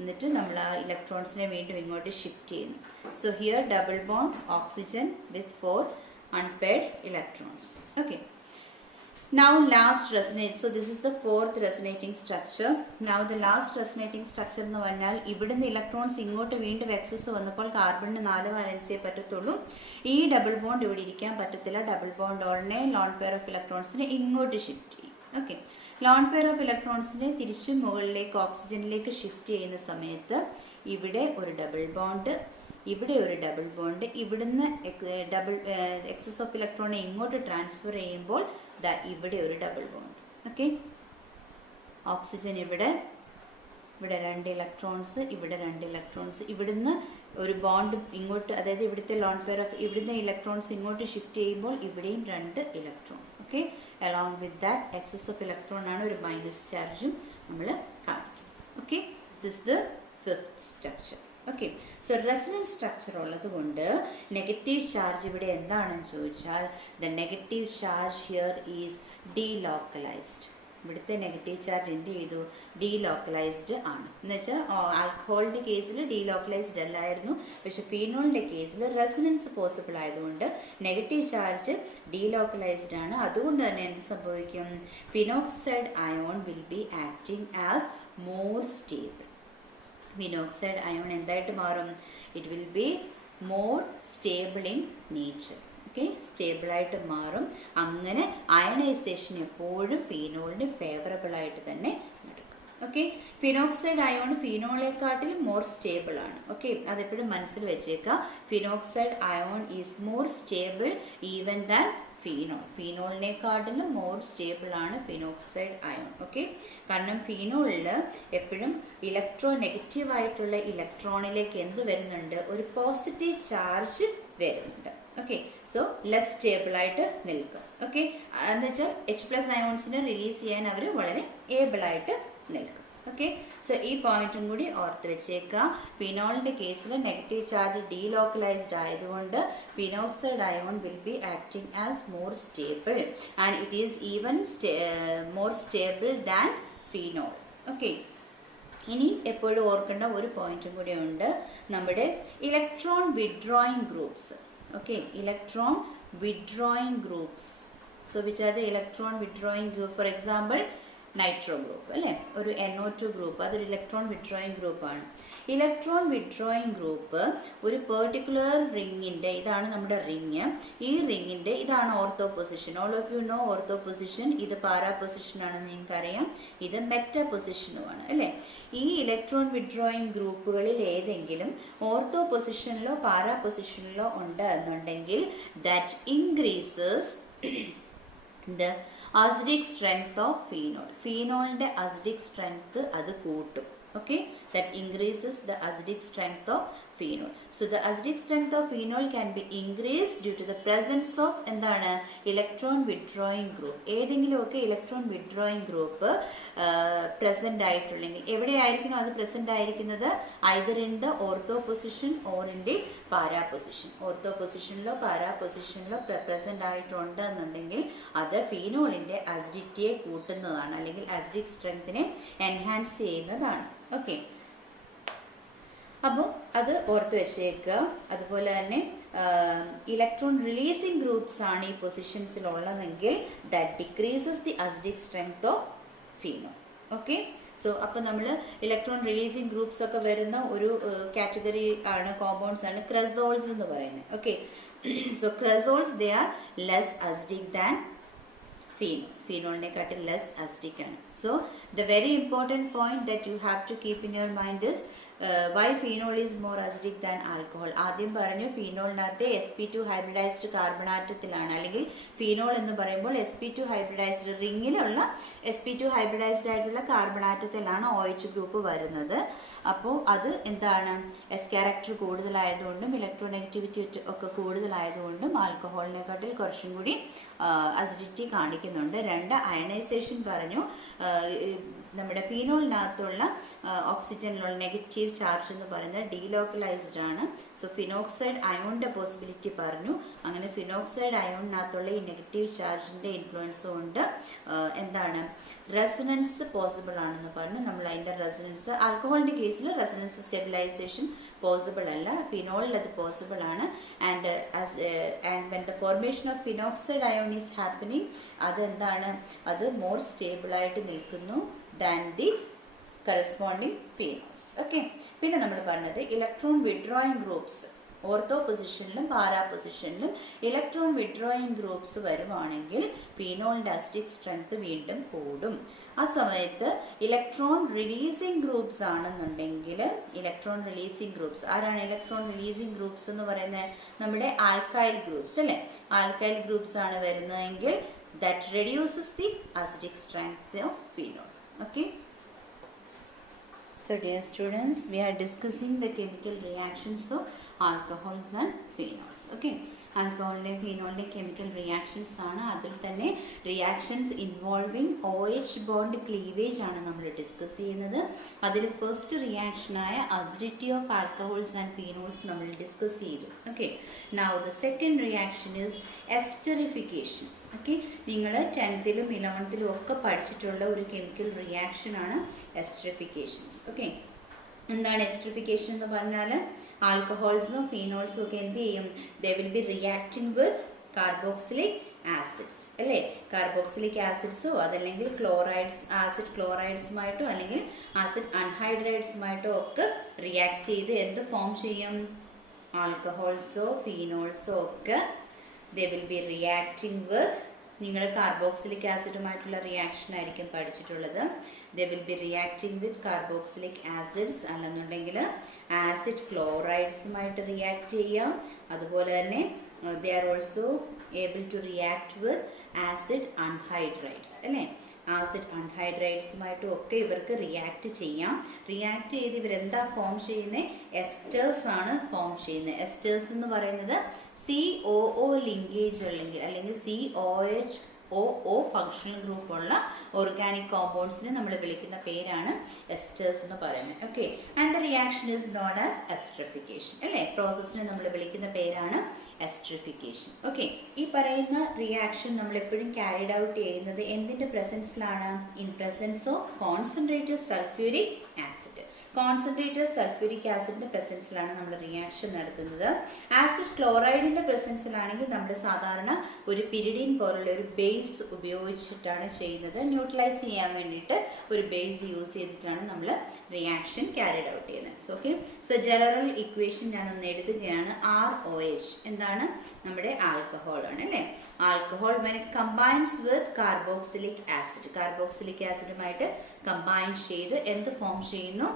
എന്നിട്ട് നമ്മൾ ആ ഇലക്ട്രോൺസിനെ വീണ്ടും ഇങ്ങോട്ട് ഷിഫ്റ്റ് ചെയ്യുന്നു. So here double bond oxygen with 4 unpaired electrons. Okay, now last resonate. So this is the fourth resonating structure. Now the last resonating structure എന്ന് പറഞ്ഞാൽ ഇവിടുന്ന് ഇലക്ട്രോൺസ് ഇങ്ങോട്ട് വീണ്ടും എക്സസ് വന്നപ്പോൾ കാർബണിന് 4 വാലൻസിയേ പറ്റത്തുള്ളൂ. ഈ ഡബിൾ ബോണ്ട് ഇവിടെ ഇരിക്കാൻ പറ്റത്തില്ല. ഡബിൾ ബോണ്ട് ഉടനെ ലോൺ പെയർ ഓഫ് ഇലക്ട്രോൺസിനെ ഇങ്ങോട്ട് ഷിഫ്റ്റ് ചെയ്യും. ഓക്കെ, ലോൺ പെയർ ഓഫ് ഇലക്ട്രോൺസിനെ തിരിച്ചും മുകളിലേക്ക് ഓക്സിജനിലേക്ക് ഷിഫ്റ്റ് ചെയ്യുന്ന സമയത്ത് ഇവിടെ ഒരു ഡബിൾ ബോണ്ട്, ഇവിടെ ഒരു ഡബിൾ ബോണ്ട്, ഇവിടുന്ന് ഡബിൾ എക്സസ് ഓഫ് ഇലക്ട്രോണെ ഇങ്ങോട്ട് ട്രാൻസ്ഫർ ചെയ്യുമ്പോൾ ഇവിടെ ഒരു ഡബിൾ ബോണ്ട്. ഓക്കെ, ഓക്സിജൻ ഇവിടെ 2 ഇലക്ട്രോൺസ്, ഇവിടെ 2 ഇലക്ട്രോൺസ്, ഇവിടുന്ന് ഒരു ബോണ്ട് ഇങ്ങോട്ട്, അതായത് ഇവിടുത്തെ ലോൺ പെയർ ഓഫ് ഇവിടുന്ന് ഇലക്ട്രോൺസ് ഇങ്ങോട്ട് ഷിഫ്റ്റ് ചെയ്യുമ്പോൾ ഇവിടെയും 2 electron. Okay, along with that excess of electron ആണ്, ഒരു മൈനസ് ചാർജും നമ്മൾ കാണിക്കും. Okay, this is the fifth structure. Okay, so resonance structure ഉള്ളത് കൊണ്ട് നെഗറ്റീവ് ചാർജ് ഇവിടെ എന്താണെന്ന് ചോദിച്ചാൽ the negative charge here is delocalised. ഇവിടുത്തെ നെഗറ്റീവ് ചാർജ് എന്ത് ചെയ്തു? ഡീലോക്കലൈസ്ഡ് ആണ്. എന്ന് വെച്ചാൽ ആൽക്കഹോളിൻ്റെ കേസിൽ ഡീലോക്കലൈസ്ഡ് അല്ലായിരുന്നു, പക്ഷെ ഫീനോളിൻ്റെ കേസിൽ റെസണൻസ് പോസിബിൾ ആയതുകൊണ്ട് നെഗറ്റീവ് ചാർജ് ഡീലോക്കലൈസ്ഡ് ആണ്. അതുകൊണ്ട് തന്നെ എന്ത് സംഭവിക്കും? Phenoxide ion will be acting as more stable. Phenoxide ion എന്തായിട്ട് മാറും? It will be more stable in nature. Okay, സ്റ്റേബിളായിട്ട് മാറും. അങ്ങനെ അയണൈസേഷൻ എപ്പോഴും ഫീനോളിന് ഫേവറബിൾ ആയിട്ട് തന്നെ നടക്കും. ഓക്കെ, ഫിനോക്സൈഡ് അയോൺ ഫീനോളെക്കാട്ടിലും മോർ സ്റ്റേബിൾ ആണ്. ഓക്കെ, അതെപ്പോഴും മനസ്സിൽ വെച്ചേക്കുക. Phenoxide ion is more stable even than phenol. ഫീനോളിനെക്കാട്ടിലും മോർ സ്റ്റേബിൾ ആണ് ഫിനോക്സൈഡ് അയോൺ. ഓക്കെ, കാരണം ഫീനോളിൽ എപ്പോഴും നെഗറ്റീവ് ആയിട്ടുള്ള ഇലക്ട്രോണിലേക്ക് എന്ത് വരുന്നുണ്ട്? ഒരു പോസിറ്റീവ് ചാർജ് വരുന്നുണ്ട്. ഓക്കെ, സോ ലെസ് സ്റ്റേബിൾ ആയിട്ട് നിൽക്കും. ഓക്കെ, എന്ന് വെച്ചാൽ H+ അയോൺസിനെ റിലീസ് ചെയ്യാൻ അവർ വളരെ ഏബിൾ ആയിട്ട് നിൽക്കും. ഓക്കെ, സോ ഈ പോയിന്റും കൂടി ഓർത്ത് വെച്ചേക്കുക. ഫിനോളിൻ്റെ കേസിൽ നെഗറ്റീവ് ചാർജ് ഡീലോക്കലൈസ്ഡ് ആയതുകൊണ്ട് phenoxide ion will be acting as more stable and it is even more stable than phenol. Okay, ഇനി എപ്പോഴും ഓർക്കേണ്ട ഒരു പോയിന്റും കൂടി ഉണ്ട്, നമ്മുടെ electron withdrawing groups. Okay, electron withdrawing groups. So which are the electron withdrawing group? For example, nitro group അല്ലേ, ഒരു NO2 ഗ്രൂപ്പ്, അതൊരു ഇലക്ട്രോൺ വിഡ്രോയിങ് ഗ്രൂപ്പാണ്. ഇലക്ട്രോൺ വിഡ്രോയിങ് ഗ്രൂപ്പ് ഒരു പെർട്ടിക്കുലർ റിങ്ങിൻ്റെ, ഇതാണ് നമ്മുടെ റിങ്, ഈ റിങ്ങിൻ്റെ ഇതാണ് ortho position. All of you know ortho position. ഇത് പാരാ പൊസിഷൻ ആണെന്ന് നിങ്ങൾക്കറിയാം, ഇത് മെറ്റാ പൊസിഷനുമാണ് അല്ലേ. ഈ ഇലക്ട്രോൺ വിഡ്രോയിങ് ഗ്രൂപ്പുകളിൽ ഏതെങ്കിലും ഓർത്തോ പൊസിഷനിലോ പാരാ പൊസിഷനിലോ ഉണ്ട് എന്നുണ്ടെങ്കിൽ that increases the acidic strength of phenol. ഫീനോളിൻ്റെ acidic strength അത് കൂട്ടും. Okay, that increases the acidic strength of phenol. So the acidic strength of phenol can be increased due to the presence of എന്താണ്, electron withdrawing group. ഏതെങ്കിലുമൊക്കെ electron withdrawing group present ആയിട്ടുണ്ടെങ്കിൽ, എവിടെയായിരിക്കണം അത് present ആയിരിക്കുന്നത്? Either in the ortho position or in the para position. Ortho പൊസിഷനിലോ para പൊസിഷനിലോ present ആയിട്ടുണ്ട് എന്നുണ്ടെങ്കിൽ അത് ഫീനോളിൻ്റെ അസിഡിറ്റിയെ കൂട്ടുന്നതാണ്, അല്ലെങ്കിൽ അസിഡിക് സ്ട്രെങ്തിനെ എൻഹാൻസ് ചെയ്യുന്നതാണ്. ഓക്കെ, അപ്പോൾ അത് ഓർത്ത് വെച്ചേക്കുക. അതുപോലെ തന്നെ ഇലക്ട്രോൺ റിലീസിങ് ഗ്രൂപ്പ്സ് ആണ് ഈ പൊസിഷൻസിൽ ഉള്ളതെങ്കിൽ that decreases the acidic strength of phenol. Okay, so അപ്പോൾ നമ്മൾ ഇലക്ട്രോൺ റിലീസിങ് ഗ്രൂപ്പ്സ് ഒക്കെ വരുന്ന ഒരു കാറ്റഗറി ആണ്, കോമ്പൗണ്ട്സ് ആണ് ക്രസോൾസ് എന്ന് പറയുന്നത്. Okay, so cresols they are less acidic than phenol. Phenolനെക്കാട്ടിൽ ലെസ് അസിഡിക് ആണ്. So the very important point that you have to keep in your mind is why phenol is more acidic than alcohol. ആദ്യം പറഞ്ഞു ഫീനോളിനകത്ത് sp2 hybridised carbon ആറ്റത്തിലാണ്, അല്ലെങ്കിൽ phenol എന്ന് പറയുമ്പോൾ sp2 hybridised റിങ്ങിലുള്ള sp2 hybridised ആയിട്ടുള്ള carbon ആറ്റത്തിലാണ് OH group വരുന്നത്. അപ്പോൾ അത് എന്താണ്, എസ് ക്യാരക്ടർ കൂടുതലായതുകൊണ്ടും ഇലക്ട്രോനെഗറ്റിവിറ്റി ഒക്കെ കൂടുതലായതുകൊണ്ടും ആൽക്കഹോളിനെക്കാട്ടിൽ കുറച്ചും കൂടി അസിഡിറ്റി കാണിക്കുന്നുണ്ട്. രണ്ട്, അയണൈസേഷൻ പറഞ്ഞു. നമ്മുടെ ഫീനോളിനകത്തുള്ള ഓക്സിജനിലുള്ള നെഗറ്റീവ് ചാർജ് എന്ന് പറയുന്നത് ഡീലോക്കലൈസ്ഡ് ആണ്. സോ ഫിനോക്സൈഡ് അയോണിൻ്റെ പോസിബിലിറ്റി പറഞ്ഞു. അങ്ങനെ ഫിനോക്സൈഡ് അയോണിനകത്തുള്ള ഈ നെഗറ്റീവ് ചാർജിൻ്റെ ഇൻഫ്ലുവൻസ് കൊണ്ട് എന്താണ്, റെസണൻസ് പോസിബിൾ ആണെന്ന് പറഞ്ഞു. നമ്മൾ അതിൻ്റെ റെസണൻസ്, ആൽക്കഹോളിൻ്റെ കേസിൽ റെസണൻസ് സ്റ്റെബിലൈസേഷൻ പോസിബിൾ അല്ല, ഫിനോളിൽ അത് പോസിബിൾ ആണ്. And when the formation of phenoxide ion is happening, അതെന്താണ്, അത് മോർ സ്റ്റേബിളായിട്ട് നിൽക്കുന്നു than the corresponding phenols. Okay, പിന്നെ നമ്മൾ പറഞ്ഞത് ഇലക്ട്രോൺ വിഡ്രോയിങ് ഗ്രൂപ്പ്സ്, ഓർത്തോ പൊസിഷനിലും പാരാ പൊസിഷനിലും ഇലക്ട്രോൺ വിഡ്രോയിങ് ഗ്രൂപ്പ്സ് വരുവാണെങ്കിൽ ഫീനോളിൻ്റെ അസിഡിക് സ്ട്രെങ്ത് വീണ്ടും കൂടും. ആ സമയത്ത് ഇലക്ട്രോൺ റിലീസിങ് ഗ്രൂപ്പ്സ് ആണെന്നുണ്ടെങ്കിൽ, ഇലക്ട്രോൺ റിലീസിങ് ഗ്രൂപ്പ്സ് ആരാണ്? ഇലക്ട്രോൺ റിലീസിങ് ഗ്രൂപ്പ്സ് എന്ന് പറയുന്നത് നമ്മുടെ ആൽക്കൈൽ ഗ്രൂപ്പ്സ് അല്ലേ. ആൽക്കൈൽ ഗ്രൂപ്പ്സ് ആണ് വരുന്നതെങ്കിൽ that reduces the acidic strength of phenol. Okay, so dear students, we are discussing the chemical reactions of alcohols and phenols. Okay, ആൽക്കഹോളിൻ്റെ ഫീനോളിൻ്റെ chemical reactions ആണ്. അതിൽ തന്നെ reactions involving OH bond cleavage ആണ് നമ്മൾ discuss ചെയ്യുന്നത്. അതിൽ ഫസ്റ്റ് റിയാക്ഷനായ acidity of alcohols and phenols നമ്മൾ ഡിസ്കസ് ചെയ്തു. Okay, now the second reaction is esterification. Okay, നിങ്ങൾ 10th-ലും 11th-ലും ഒക്കെ പഠിച്ചിട്ടുള്ള ഒരു കെമിക്കൽ റിയാക്ഷനാണ് എസ്റ്ററിഫിക്കേഷൻസ്. ഓക്കെ, എന്താണ് എസ്റ്ററിഫിക്കേഷൻ എന്ന് പറഞ്ഞാൽ, ആൽക്കഹോൾസും ഫീനോൾസും ഒക്കെ എന്ത് ചെയ്യും, they will be reacting with carboxylic acids അല്ലേ. കാർബോക്സിലിക് ആസിഡ്സോ അതല്ലെങ്കിൽ ആസിഡ് ക്ലോറൈഡ്സുമായിട്ടോ അല്ലെങ്കിൽ ആസിഡ് അൺഹൈഡ്രൈഡ്സുമായിട്ടോ ഒക്കെ റിയാക്ട് ചെയ്ത് എന്ത് ഫോം ചെയ്യും, ആൽക്കഹോൾസോ ഫീനോൾസോ ഒക്കെ they will be reacting with, നിങ്ങൾ കാർബോക്സിലിക് ആസിഡുമായിട്ടുള്ള റിയാക്ഷൻ ആയിരിക്കും പഠിച്ചിട്ടുള്ളത്. They will be reacting with carboxylic acids, അല്ലെന്നുണ്ടെങ്കിൽ ആസിഡ് ക്ലോറൈഡ്സുമായിട്ട് റിയാക്ട് ചെയ്യാം. അതുപോലെ തന്നെ they are also able to react with acid anhydrides അല്ലേ. ആസിഡ് അൺഹൈഡ്രൈഡ്സുമായിട്ടും ഒക്കെ ഇവർക്ക് റിയാക്ട് ചെയ്യാം. റിയാക്ട് ചെയ്ത് ഇവരെന്താ ഫോം ചെയ്യുന്നത്, എസ്റ്റേഴ്സ് ആണ് ഫോം ചെയ്യുന്നത്. എസ്റ്റേഴ്സ് എന്ന് പറയുന്നത് COO ലിങ്കേജ് അല്ലെങ്കിൽ COHOO ഫങ്ഷണൽ ഗ്രൂപ്പ് ഉള്ള ഓർഗാനിക് കോമ്പൗണ്ട്സിനെ നമ്മൾ വിളിക്കുന്ന പേരാണ് എസ്റ്റേഴ്സ് എന്ന് പറയുന്നത്. Okay, and the reaction is known as esterification അല്ലേ. പ്രോസസ്സിനെ നമ്മൾ വിളിക്കുന്ന പേരാണ് എസ്ട്രിഫിക്കേഷൻ. ഓക്കെ, ഈ പറയുന്ന റിയാക്ഷൻ നമ്മൾ എപ്പോഴും ക്യാരിഡ് ഔട്ട് ചെയ്യുന്നത് എന്തിൻ്റെ പ്രസൻസിലാണ്, in presence of concentrated sulphuric acid. Concentrated sulphuric ആസിഡിന്റെ പ്രസൻസിലാണ് നമ്മൾ റിയാക്ഷൻ നടത്തുന്നത്. ആസിഡ് ക്ലോറൈഡിന്റെ പ്രസൻസിലാണെങ്കിൽ നമ്മൾ സാധാരണ ഒരു പിരിഡിൻ പോലുള്ള ഒരു ബേസ് ഉപയോഗിച്ചിട്ടാണ് ചെയ്യുന്നത്. ന്യൂട്രലൈസ് ചെയ്യാൻ വേണ്ടിയിട്ട് ഒരു ബേസ് യൂസ് ചെയ്തിട്ടാണ് നമ്മൾ റിയാക്ഷൻ ക്യാരിഡ് ഔട്ട് ചെയ്യുന്നത്. ഓക്കെ, സോ ജനറൽ ഇക്വേഷൻ ഞാനൊന്ന് എഴുതുകയാണ്. ROH എന്താണ്? നമ്മുടെ ആൽക്കഹോൾ ആണ് അല്ലേ. Alcohol when it combines with carboxylic acid, കാർബോക്സിലിക് ആസിഡുമായിട്ട് കമ്പൈൻ ചെയ്ത് എന്ത് ഫോം ചെയ്യുന്നു?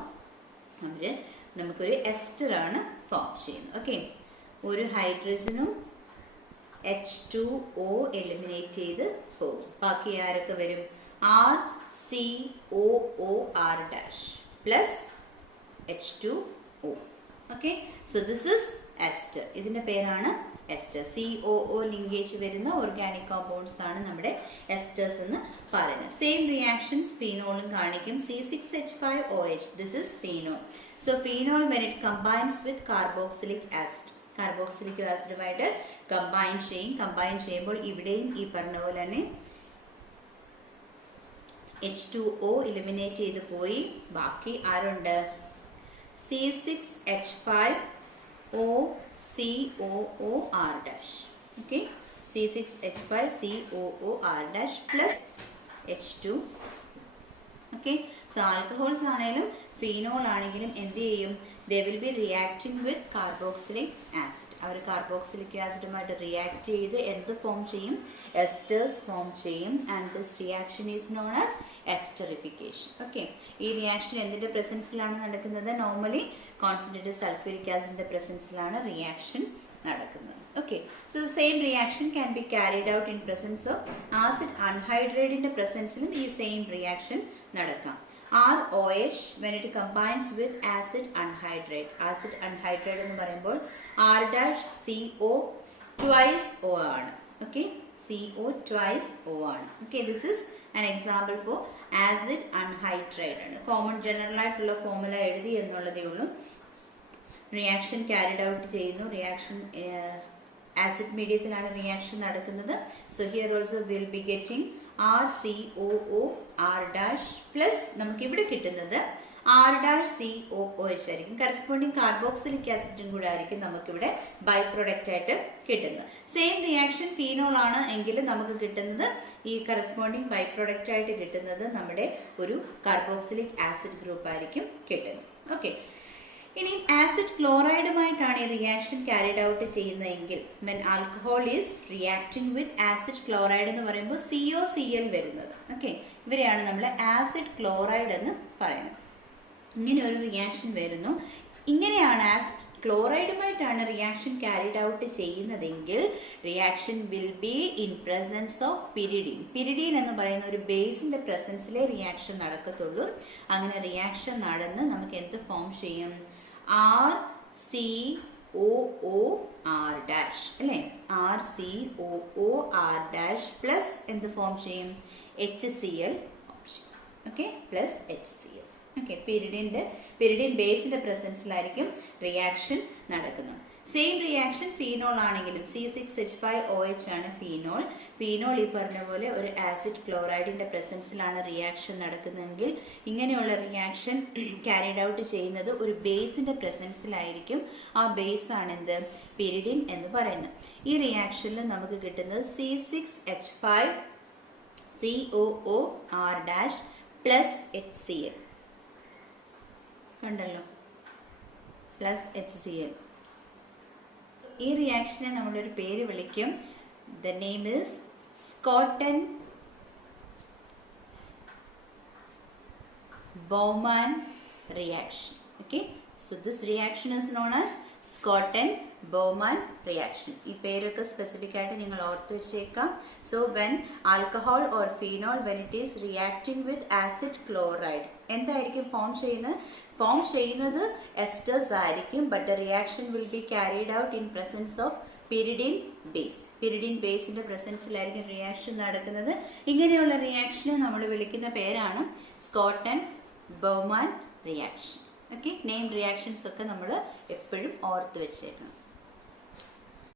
നമുക്കൊരു എസ്റ്റർ ആണ് ഫോം ചെയ്യുന്നത്. ഓക്കെ, ഒരു ഹൈഡ്രജനും H2O എലിമിനേറ്റ് ചെയ്ത് പോകും. ബാക്കി ആരൊക്കെ വരും? RCOOR plus H2O. Okay, so this is ester. ഇതിന്റെ പേരാണ് എസ്റ്റർ. COO ലിങ്കേജ് വരുന്ന ഓർഗാനിക് കോമ്പൗണ്ട്സ് ആണ് നമ്മുടെ എസ്റ്റേഴ്സ് എന്ന് പറയുന്നത്. സെയിം റിയാക്ഷൻസ് ഫീനോളും കാണിക്കും. C6H5OH, this is phenol. So phenol when it combines with carboxylic acid, കാർബോക്സിലിക് ആസിഡുമായിട്ട് കമ്പൈൻ ചെയ്യുമ്പോൾ ഇവിടെയും ഈ പറഞ്ഞ പോലെ തന്നെ H2O എലിമിനേറ്റ് ചെയ്ത് പോയി. ബാക്കി ആരുണ്ട്? C6H5OCOOR. Okay, C6H5COOR plus H2. Okay, so alcohols ആണെങ്കിലും ഫീനോൾ ആണെങ്കിലും എന്ത് ചെയ്യും? they will be reacting with carboxylic acid. അവർ കാർബോക്സിലിക് ആസിഡുമായിട്ട് റിയാക്ട് ചെയ്ത് എന്ത് ഫോം ചെയ്യും? എസ്റ്റേഴ്സ് ഫോം ചെയ്യും. And this reaction is known as esterification. Okay, ഈ റിയാക്ഷൻ എന്തിൻ്റെ പ്രസൻസിലാണ് നടക്കുന്നത്? നോർമലി കോൺസെൻട്രേറ്റഡ് സൾഫ്യൂരിക് ആസിഡിൻ്റെ പ്രസൻസിലാണ് റിയാക്ഷൻ നടക്കുന്നത്. Okay, so same reaction can be carried out in presence of acid അൺഹൈഡ്രേറ്റിൻ്റെ പ്രസൻസിലും ഈ സെയിം റിയാക്ഷൻ നടക്കാം. ROH when it combines with acid anhydride. Acid anhydride എന്ന് പറയുമ്പോൾ R-CO twice O ആണ്. Okay, CO twice O ആണ്. Okay, this is an example for acid anhydride ആണ്. Common general ആയിട്ടുള്ള ഫോർമുല എഴുതി എന്നുള്ളതേ ഉള്ളൂ. റിയാക്ഷൻ ക്യാരിഡ് ഔട്ട് ചെയ്യുന്നു. റിയാക്ഷൻ ആസിഡ് മീഡിയത്തിലാണ് റിയാക്ഷൻ നടക്കുന്നത്. So here also will be getting RCOOR plus നമുക്ക് ഇവിടെ കിട്ടുന്നത് R-COOH ആയിരിക്കും. കറസ്പോണ്ടിങ് കാർബോക്സിലിക് ആസിഡും കൂടെ ആയിരിക്കും നമുക്കിവിടെ ബൈ പ്രൊഡക്റ്റ് ആയിട്ട് കിട്ടുന്നത്. സെയിം റിയാക്ഷൻ ഫീനോൾ ആണ് എങ്കിൽ നമുക്ക് കിട്ടുന്നത് ഈ കറസ്പോണ്ടിങ് ബൈ പ്രൊഡക്റ്റ് ആയിട്ട് കിട്ടുന്നത് നമ്മുടെ ഒരു കാർബോക്സിലിക് ആസിഡ് ഗ്രൂപ്പ് ആയിരിക്കും കിട്ടുന്നത്. ഓക്കെ, ഇനി ആസിഡ് ക്ലോറൈഡുമായിട്ടാണ് ഈ റിയാക്ഷൻ ക്യാരിഡ് ഔട്ട് ചെയ്യുന്നതെങ്കിൽ when alcohol is reacting with acid chloride എന്ന് പറയുമ്പോൾ COCl വരുന്നത്. ഓക്കെ, ഇവരെയാണ് നമ്മൾ ആസിഡ് ക്ലോറൈഡ് എന്ന് പറയുന്നത്. ഇങ്ങനെ ഒരു റിയാക്ഷൻ വരുന്നു. ഇങ്ങനെയാണ് ആസിഡ് ക്ലോറൈഡുമായിട്ടാണ് റിയാക്ഷൻ ക്യാരിഡ് ഔട്ട് ചെയ്യുന്നതെങ്കിൽ reaction will be in presence of pyridine. Pyridine എന്ന് പറയുന്ന ഒരു ബേസിന്റെ പ്രസൻസിലെ റിയാക്ഷൻ നടക്കത്തുള്ളൂ. അങ്ങനെ റിയാക്ഷൻ നടന്ന് നമുക്ക് എന്ത് ഫോം ചെയ്യും? RCOOR അല്ലേ. RCOOR പ്ലസ് എന്ത് ഫോം ചെയ്യും? HCl ഫോം ചെയ്യും. Okay, plus HCl. Okay, pyridine ബേസിന്റെ പ്രസൻസിലായിരിക്കും റിയാക്ഷൻ നടക്കുന്നത്. സെയിം റിയാക്ഷൻ ഫീനോൾ ആണെങ്കിലും C6H5OH ആണ് ഫീനോൾ. ഫീനോൾ ഈ പറഞ്ഞ പോലെ ഒരു ആസിഡ് ക്ലോറൈഡിന്റെ പ്രസൻസിലാണ് റിയാക്ഷൻ നടക്കുന്നതെങ്കിൽ ഇങ്ങനെയുള്ള റിയാക്ഷൻ ക്യാരിഡ് ഔട്ട് ചെയ്യുന്നത് ഒരു ബേസിന്റെ പ്രസൻസിലായിരിക്കും. ആ ബേസ് ആണ് എന്ത്? പിരിഡിൻ എന്ന് പറയുന്നത്. ഈ റിയാക്ഷനിൽ നമുക്ക് കിട്ടുന്നത് C6H5COOR പ്ലസ് HCl ഉണ്ടല്ലോ, പ്ലസ് HCl. ഈ റിയാക്ഷനെ നമ്മളൊരു പേര് വിളിക്കും. The name is Schotten Baumann reaction. Okay, so this reaction is known as Schotten Baumann reaction. ഈ പേരൊക്കെ സ്പെസിഫിക് ആയിട്ട് നിങ്ങൾ ഓർത്ത് വെച്ചേക്കാം. So when alcohol or phenol when it is reacting with acid chloride എന്തായിരിക്കും ഫോം ചെയ്യുന്നത് എസ്റ്റേഴ്സ് ആയിരിക്കും. But the reaction will be carried out in presence of pyridine base. Pyridine ബേസിന്റെ പ്രസൻസിലായിരിക്കും റിയാക്ഷൻ നടക്കുന്നത്. ഇങ്ങനെയുള്ള റിയാക്ഷനെ നമ്മൾ വിളിക്കുന്ന പേരാണ് സ്കോട്ടൻ Baumann reaction. Okay, name reactions ഒക്കെ നമ്മൾ എപ്പോഴും ഓർത്ത് വെച്ചേക്കണം.